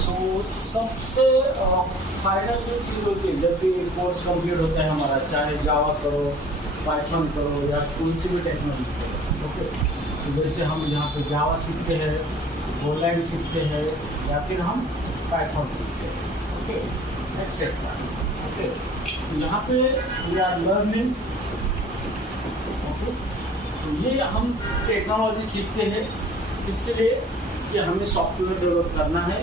सो सबसे फाइनल जो चीज़ होती है जब भी कोर्स कंप्लीट होता है हमारा, चाहे जावा करो, पाइथन करो या कोई सी भी टेक्नोलॉजी करो, ओके। तो जैसे हम यहाँ पे जावा सीखते हैं, गोलैंड सीखते हैं, या फिर हम पाइथन सीखते हैं, ओके, एक्सेट्रा, ओके। तो यहाँ पे वी आर लर्निंग, ओके। तो ये हम टेक्नोलॉजी सीखते हैं इसके लिए कि हमें सॉफ्टवेयर डेवलप करना है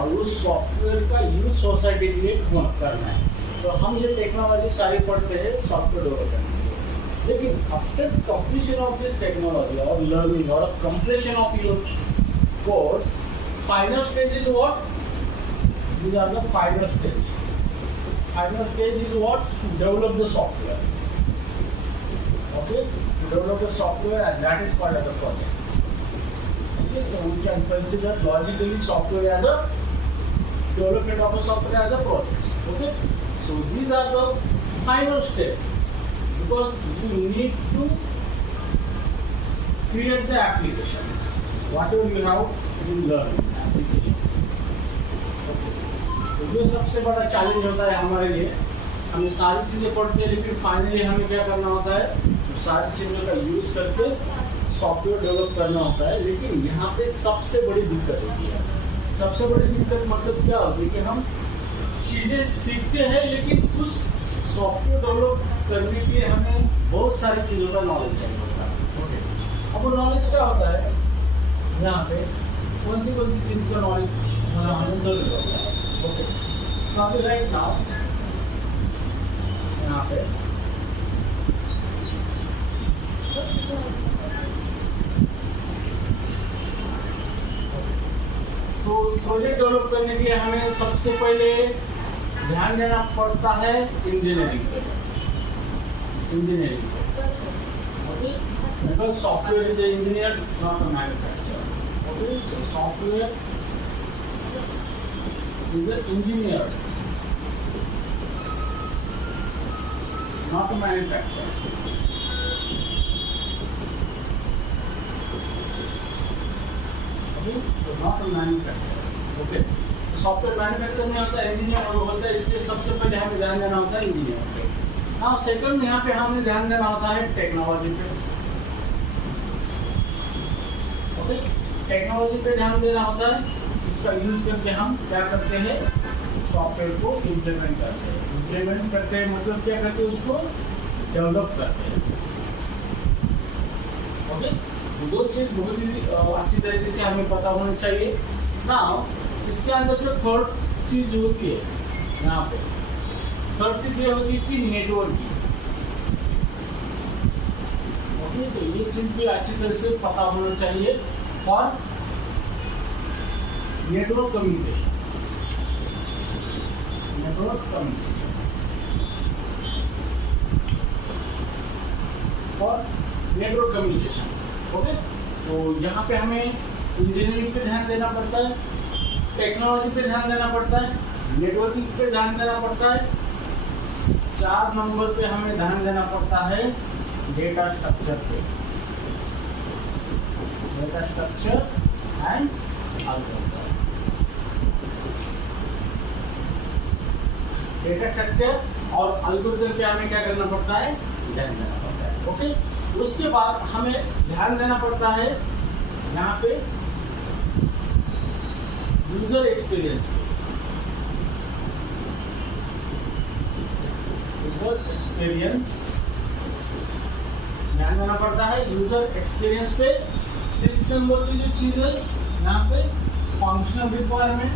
और उस सॉफ्टवेयर का यूज सोसाइटी के लिए करना है। तो हम ये टेक्नोलॉजी सारी पढ़ते हैं सॉफ्टवेयर डेवलप करने के लिए। लेकिन after completion of this technology और लर्निंग और completion of your course, final stage is what? These are the final stage. Final stage is what? To develop the software. Okay? To develop the software, and that is called as the projects. Okay, so we can consider logically software as a development of a software as a project. Okay? So these are the final step because you need to create the applications. Whatever you have to learn application. तो ये सबसे बड़ा challenge होता है हमारे लिए। हमें सारी चीज़ें पढ़ते हैं लेकिन फाइनली हमें क्या करना होता है, तो सारी चीज़ों का यूज़ करके सॉफ्टवेयर डेवलप करना होता है। लेकिन यहाँ पे सबसे बड़ी दिक्कत होती है। सबसे बड़ी दिक्कत मतलब क्या होती है कि हम चीज़ें सीखते हैं लेकिन उस सॉफ्टवेयर डेवलप करने के लिए हमें बहुत सारी चीज़ों का नॉलेज चाहिए होता है, ओके। अब वो नॉलेज क्या होता है, यहाँ पे कौन सी चीज़ का नॉलेज हमें जरूरत होता है, ओके। तो अभी राइट नाउ यहाँ पे तो प्रोजेक्ट डेवलप करने के लिए हमें सबसे पहले ध्यान देना पड़ता है इंजीनियरिंग पे, okay. Because software is engineer not a manufacturer, okay. So software is an engineer, not a manufacturer. Okay, so not a manufacturer. Okay, software manufacture में होता है, इंजीनियर और होता है, इसलिए सबसे पहले हमें ध्यान देना होता है इंजीनियर पे। हाँ, सेकंड यहाँ पे हमें ध्यान देना होता है टेक्नोलॉजी पे, ओके। टेक्नोलॉजी पे ध्यान देना होता है, इसका यूज करके हम क्या करते हैं, सॉफ्टवेयर को इम्प्लीमेंट करते हैं। इम्प्लीमेंट करते हैं मतलब क्या करते हैं, उसको डेवलप करते हैं, ओके। दो चीज बहुत ही अच्छी तरीके से हमें पता होना चाहिए। नाउ इसके अंदर जो थर्ड चीज होती है, यहाँ पे थर्ड चीज ये होती है कि नेटवर्किंग, ओके। तो ये चीज भी अच्छी तरह से पता होना चाहिए। और नेटवर्क कम्युनिकेशन, और नेटवर्क कम्युनिकेशन, ओके। तो यहाँ पे हमें इंजीनियरिंग पे ध्यान देना पड़ता है, टेक्नोलॉजी पे ध्यान देना पड़ता है, नेटवर्किंग पे ध्यान देना पड़ता है। 4 नंबर पे हमें ध्यान देना पड़ता है डेटा स्ट्रक्चर पे, data structure and algorithm. Data structure और एल्गोरिथम पे हमें क्या करना पड़ता है, ध्यान देना पड़ता है, ओके। उसके बाद हमें ध्यान देना पड़ता है यहाँ पे यूजर एक्सपीरियंस पे, यूजर एक्सपीरियंस ध्यान देना पड़ता है, यूजर एक्सपीरियंस पे। 6 नंबर की जो चीज है यहाँ पे फंक्शनल रिक्वायरमेंट,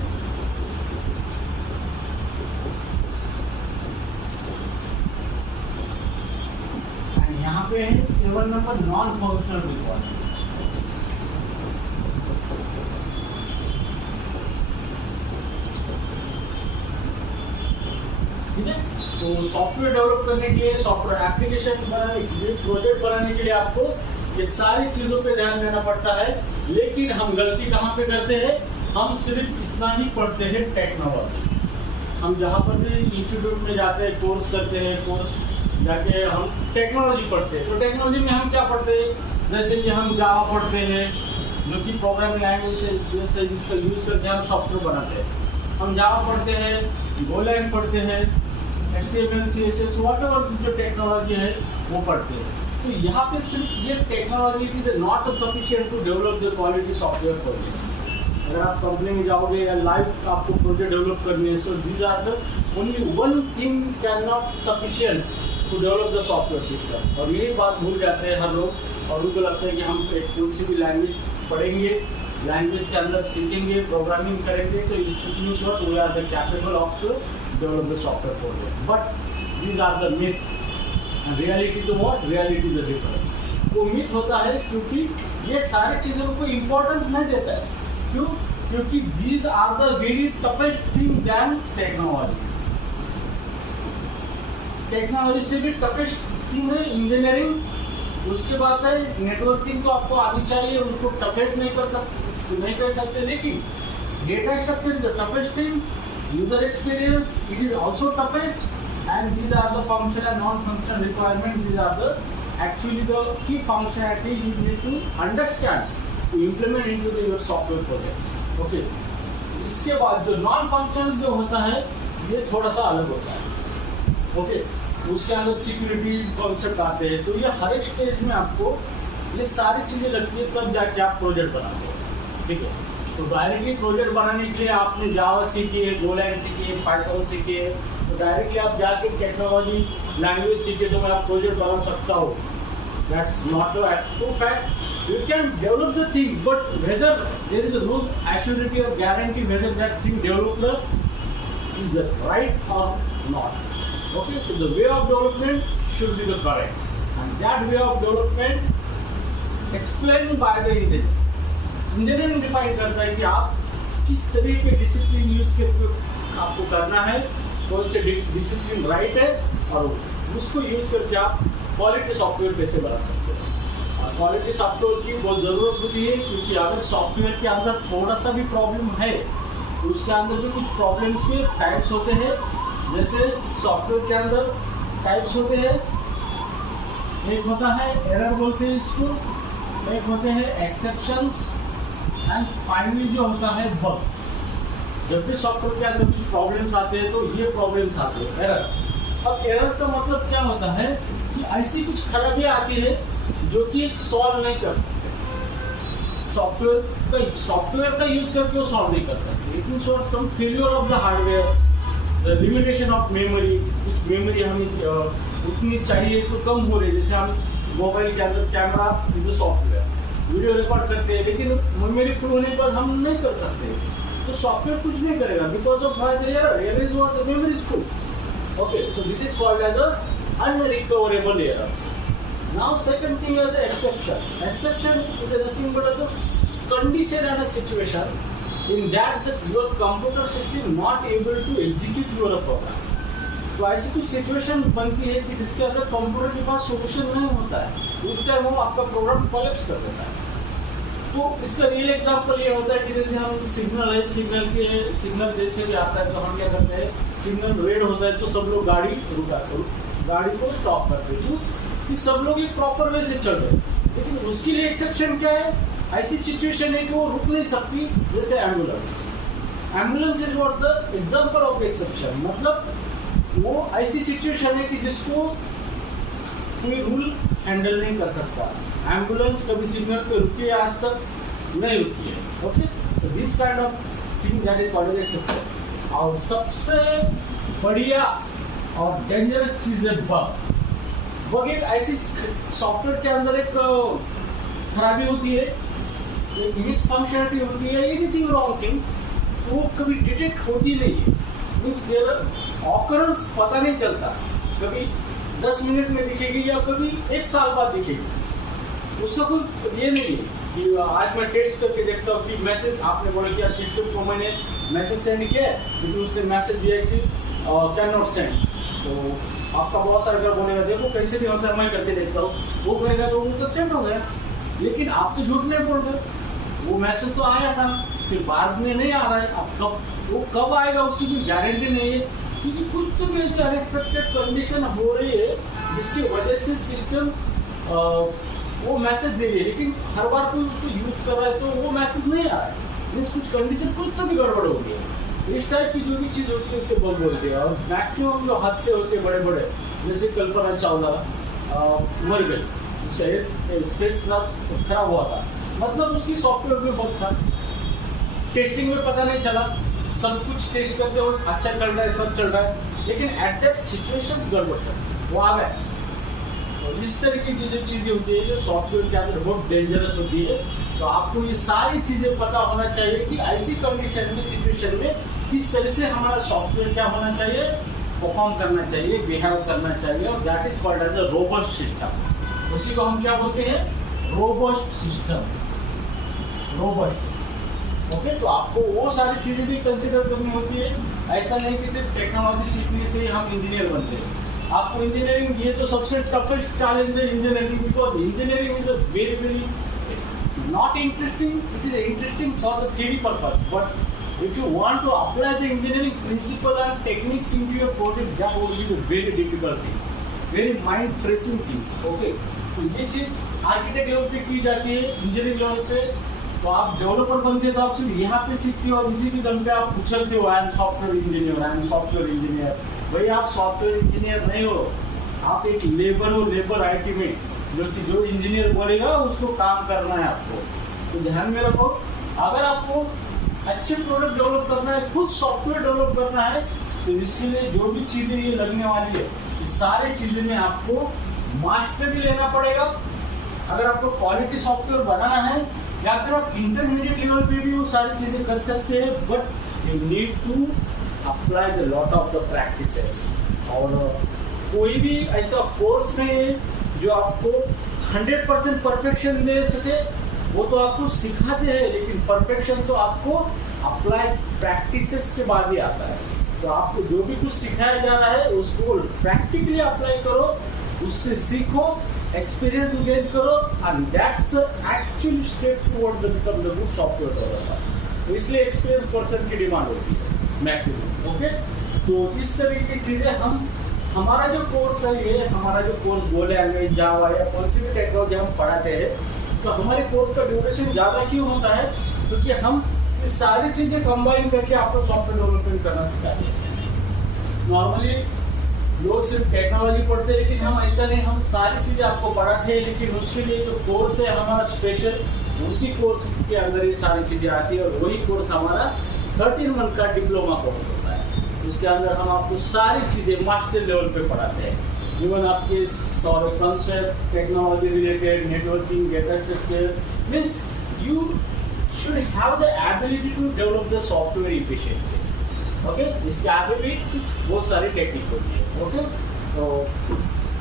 यहाँ पे है 7 नंबर नॉन फंक्शनल रिक्वायरमेंट, ठीक है। तो सॉफ्टवेयर डेवलप करने के लिए, सॉफ्टवेयर एप्लीकेशन बनाने के लिए, प्रोजेक्ट बनाने के लिए आपको ये सारी चीजों पे ध्यान देना पड़ता है। लेकिन हम गलती कहाँ पे करते हैं, हम सिर्फ इतना ही पढ़ते हैं टेक्नोलॉजी। हम जहाँ पर भी इंस्टीट्यूट में जाते हैं, कोर्स करते हैं, कोर्स जाके हम टेक्नोलॉजी पढ़ते हैं। तो टेक्नोलॉजी में हम क्या पढ़ते हैं, जैसे कि हम जावा पढ़ते हैं, जो कि प्रोग्रामिंग लैंग्वेज जैसे जिसका यूज करके हम सॉफ्टवेयर बनाते हैं। हम जावा पढ़ते हैं, गोलैंग पढ़ते हैं, HTML CSS व्हाटएवर जो टेक्नोलॉजी है वो पढ़ते हैं। तो यहाँ पे सिर्फ ये technology is not sufficient to develop the quality software projects. अगर आप कंपनी में जाओगे या लाइव आपको प्रोजेक्ट डेवलप करनी है, so these are the only one thing can not sufficient to develop the software system. और यही बात भूल जाते हैं हर लोग, और उनको लगता है कि हम कोई सी भी लैंग्वेज पढ़ेंगे, लैंग्वेज के अंदर सीखेंगे, प्रोग्रामिंग करेंगे, तो it means what we are the capable of to develop the software project. But these are the myth and reality तो व्हाट, रियलिटी द डिफरेंट। वो मिथ होता है क्योंकि ये सारी चीज़ों को इम्पोर्टेंस नहीं देता है। क्यों? क्योंकि these are the very toughest thing than technology. Technology से भी टफेस्ट थिंग है इंजीनियरिंग। उसके बाद है नेटवर्किंग, तो आपको आनी चाहिए, उसको टफेस्ट नहीं कर सकते, लेकिन data structure is the toughest thing, user experience it is also toughest, and these are the functional and non-functional requirements. These are the actually the key functionality you need to understand to implement into your software projects. Okay. इसके बाद जो non-functional जो होता है ये थोड़ा सा अलग होता है। Okay. उसके अंदर सिक्योरिटी कॉन्सेप्ट आते हैं, तो ये हर एक स्टेज में आपको ये सारी चीजें लगती है, तब जाके आप प्रोजेक्ट बनाते हो। ठीक है। तो डायरेक्टली प्रोजेक्ट बनाने के लिए आपने जावा सीखी है, गोलैंग सीखी है, पाइथन सीखी है, तो डायरेक्टली आप जाके टेक्नोलॉजी लैंग्वेज सीखे तो मैं आप प्रोजेक्ट बना सकता हूँ। That's not the true fact. You can develop the thing, but whether there is no assurity और guarantee whether that thing developed is right और not. Okay, so the way of development should be the correct, and that way of development explained by the engineer. Engineering define करता है कि आप किस तरह के discipline use करके आपको करना है, कौन से डिसिप्लिन राइट है, और उसको यूज करके आप क्वालिटी सॉफ्टवेयर कैसे बना सकते हैं। और क्वालिटी सॉफ्टवेयर की बहुत ज़रूरत होती है, क्योंकि अगर सॉफ्टवेयर के अंदर थोड़ा सा भी प्रॉब्लम है तो उसके अंदर भी कुछ प्रॉब्लम्स के टाइप्स होते हैं। जैसे सॉफ्टवेयर के अंदर टाइप्स होते हैं, एक होता है एरर बोलते हैं इसको, एक होते हैं एक्सेप्शंस, एंड फाइनली जो होता है बग। जब भी सॉफ्टवेयर के अंदर कुछ प्रॉब्लम्स आते हैं तो ये प्रॉब्लम्स आते हैं एरर्स। अब एरर्स का मतलब क्या होता है कि ऐसी कुछ खराबियां आती है जो कि सॉल्व नहीं कर सकते, सॉफ्टवेयर का यूज करके वो सॉल्व नहीं कर सकते। It means what, some failure of the hardware, the limitation of memory, कुछ मेमोरी हमें उतनी चाहिए तो कम हो रही है। जैसे हम मोबाइल के अंदर camera is a software, video record करते हैं, लेकिन मेमोरी फुल होने के बाद हम नहीं कर सकते, तो सॉफ्टवेयर कुछ नहीं करेगा because of error is what, the memory is full. Okay, so this is called as unrecoverable errors. Now second thing is the exception. Exception is nothing but the condition and a situation in that your computer system not able to execute your program। तो ऐसी कुछ situation बनती है कि जिसके अंदर computer के पास solution नहीं होता है, उस टाइम वो आपका प्रोग्राम कोलैप्स कर देता है। तो इसका रियल एग्जांपल ये होता है कि जैसे हम सिग्नल है, सिग्नल जैसे भी आता है तो हम क्या करते हैं, सिग्नल रेड होता है तो सब लोग गाड़ी को स्टॉप करते हैं, क्यों कि सब लोग एक प्रॉपर वे से चल रहे हैं। लेकिन उसके लिए एक्सेप्शन क्या है, ऐसी सिचुएशन है कि वो रुक नहीं सकती, जैसे ambulance is what the example of the exception. मतलब वो ऐसी सिचुएशन है कि जिसको कोई रूल हैंडल नहीं कर सकता। एम्बुलेंस कभी सिग्नल पे रुकी है, आज तक नहीं रुकी है। ओके, तो this kind of thing that is called exception. और सबसे बढ़िया और डेंजरस चीज है बग। एक ऐसी सॉफ्टवेयर के अंदर एक खराबी होती है, एक मिस फंक्शनलिटी होती है, एनीथिंग रॉन्ग थिंग, वो कभी डिटेक्ट होती नहीं है। मिस ऑकरेंस पता नहीं चलता, कभी 10 मिनट में दिखेगी या कभी 1 साल बाद दिखेगी। उसका कोई ये नहीं है कि आज मैं टेस्ट करके देखता हूँ कि मैसेज आपने बोला कि सिस्टम को मैंने मैसेज सेंड किया है, लेकिन उसने मैसेज दिया कि कैन नॉट सेंड। तो आपका बॉस आएगा, बोलेगा देखो कैसे भी होता है, मैं करके देखता हूँ, वो करेगा तो वो तो सेंड हो गया। लेकिन आप तो झूठ नहीं बोल रहे, वो मैसेज तो आया था, फिर बाद में नहीं आ रहा है। अब वो कब आएगा उसकी कोई गारंटी नहीं है, क्योंकि कुछ तो भी ऐसी अनएक्सपेक्टेड कंडीशन हो रही है जिसकी वजह से सिस्टम वो मैसेज दे रही है, लेकिन हर बार कोई उसको यूज कर रहा है तो वो मैसेज नहीं आ रहा है, मीन्स कुछ कंडीशन कुछ तो भी गड़बड़ हो गई है। इस टाइप की जो भी चीज़ होती है उससे बग बोलते हैं। और मैक्सिमम जो हादसे होते हैं बड़े बड़े, जैसे कल्पना चावला मर गई, उसका स्पेस क्राफ्ट खराब हुआ था, मतलब उसकी सॉफ्टवेयर में बग था, टेस्टिंग में पता नहीं चला, सब कुछ टेस्ट करते हो अच्छा चल रहा है, सब चल रहा है, लेकिन एट दैट सिचुएशन गड़बड़ था, वो आ गया। तो इस तरीके की जो चीज़ें होती है जो सॉफ्टवेयर के अंदर बहुत डेंजरस होती है, तो आपको ये सारी चीज़ें पता होना चाहिए कि ऐसी कंडीशन में, सिचुएशन में किस तरह से हमारा सॉफ्टवेयर क्या होना चाहिए, परफॉर्म करना चाहिए, बिहेव करना चाहिए, और that is called as a robust system. उसी को हम क्या बोलते हैं, रोबस्ट सिस्टम, रोबस्ट। ओके, तो आपको वो सारी चीज़ें भी कंसिडर करनी होती है। ऐसा नहीं कि सिर्फ टेक्नोलॉजी सीखने से ही हम इंजीनियर बनते हैं। आपको इंजीनियरिंग, ये तो सबसे टफेस्ट चैलेंज है engineering, because engineering is a very very not interesting. It is interesting for the theory purpose, but if you want to apply the engineering principle and techniques into your project, that will be the very difficult things, very mind pressing things. Okay, तो ये चीज architect level पे की जाती है, engineering level पे। तो आप डेवलपर बनते हैं तो आप सिर्फ यहाँ पे सीखते हो और इसी के दम पे आप उछलते हो, I am software engineer, I am software engineer. भाई आप सॉफ्टवेयर इंजीनियर नहीं हो, आप एक लेबर हो, लेबर आईटी में, जो इंजीनियर बोलेगा उसको काम करना है आपको। तो ध्यान में रखो, अगर आपको अच्छे प्रोडक्ट डेवलप करना है, खुद सॉफ्टवेयर डेवलप करना है, तो इसके लिए जो भी चीजें ये लगने वाली है, इस सारी चीजें में आपको मास्टरी लेना पड़ेगा। अगर आपको क्वालिटी सॉफ्टवेयर बनाना है, या फिर आप इंटरमीडिएट लेवल पे भी वो सारी चीजें कर सकते हैं, but you need to apply the lot of the practices. और कोई भी ऐसा कोर्स नहीं है जो आपको 100% परफेक्शन दे सके, वो तो आपको सिखाते हैं, लेकिन परफेक्शन तो आपको अप्लाई प्रैक्टिसेस के बाद ही आता है। तो आपको जो भी कुछ सिखाया जा रहा है उसको प्रैक्टिकली अप्लाई करो, उससे सीखो, एक्सपीरियंस गेन करो, and that's actual step toward the become the good software developer. तो इसलिए एक्सपीरियंस पर्सन की डिमांड होती है मैक्सिमम। ओके, तो इस तरीके की चीजें हमारा जो कोर्स है, ये हमारा जो कोर्स बोले लैंग्वेज, जावा या कौन सी भी टेक्नोलॉजी हम पढ़ाते हैं, तो हमारे कोर्स का ड्यूरेशन ज़्यादा क्यों होता है, क्योंकि हम ये सारी चीज़ें कंबाइन करके आपको सॉफ्टवेयर डेवलपमेंट करना सिखाते हैं। नॉर्मली लोग सिर्फ टेक्नोलॉजी पढ़ते हैं, लेकिन हम ऐसा नहीं, हम सारी चीज़ें आपको पढ़ाते हैं, लेकिन उसके लिए जो कोर्स है हमारा स्पेशल, उसी कोर्स के अंदर ये सारी चीज़ें आती है, और वही कोर्स हमारा 13 मंथ का डिप्लोमा कोर्स होता है। उसके अंदर हम आपको सारी चीज़ें मास्टर लेवल पे पढ़ाते हैं, इवन आपके सारे concept, technology related, networking, data structure, means you should have the ability to develop the software efficiently. Okay, इसके आगे भी कुछ बहुत सारी टेक्निक होती है। ओके, तो